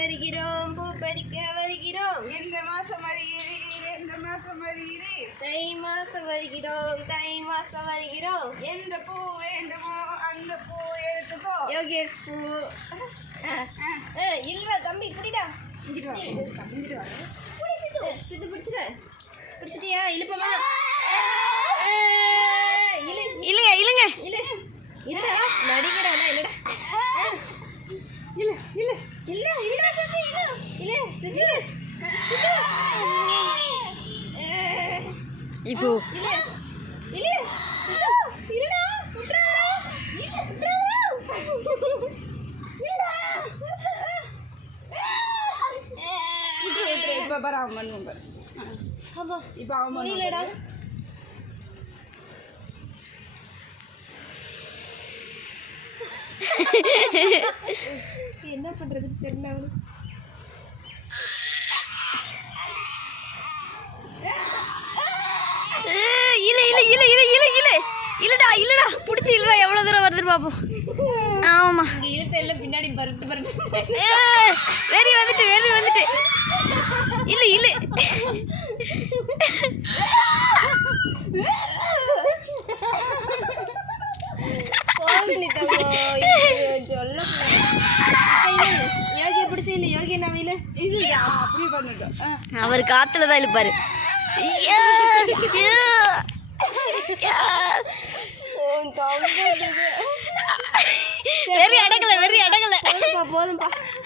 வருகிறோம், பூ பறிக்க வருகிறோம். எந்த மாசம் வருகிறீர், எந்த மாசம் வருகிறீர்? தை மாசம் வருகிறோம், தை மாசம் வருகிறோம். எந்த பூ வேண்டுமோ அந்த பூ எடுத்துக்கோ. யோகேஷ் பூ. இல்லடா தம்பி, புடிடா. இங்கிட்டு வா, இங்கிட்டு வா. சித்து பிடிச்சிட. பிடிச்சிட்டியா? இழுப்பமா? இல்லைங்க இல்லைங்க இல்ல இல்லடா, நடிகடா இல்லடா. இல்ல இல்ல இல்ல இல்ல சித்து, இல்ல இல்ல சித்து, சித்து. இப்போ இல்ல இல்ல சித்து, இல்லடா, விட்றாதடா. இல்ல விட்றாதடா. இல்லடா. விட்டு இப்ப பாரு அவன் பண்ணுவான் பாரு. ஆமா, இப்ப அவன் முடியலடா. என்ன பண்றது தெரியல. இல்ல இல்ல இல்ல இல்ல இல்ல இல்ல இல்லடா இல்லடா பிடிச்சி இல்லடா எவ்வளவு தூரம் வருது பாப்போம். ஆமா இங்க இருந்த எல்லாம் பின்னாடி பரட்டு பரட்டு. வெறி வந்துட்டு இல்ல இல்ல போகுனி தங்கோ, சொல்ல யோகிய பிடிச்சி இல்ல, யோகிய நவையில இல்ல அவன் அப்படியே பண்ணிட்டோம். அவர் காத்துல தான் இழுப்பாரு. வெறி அடங்கல போதும்பா.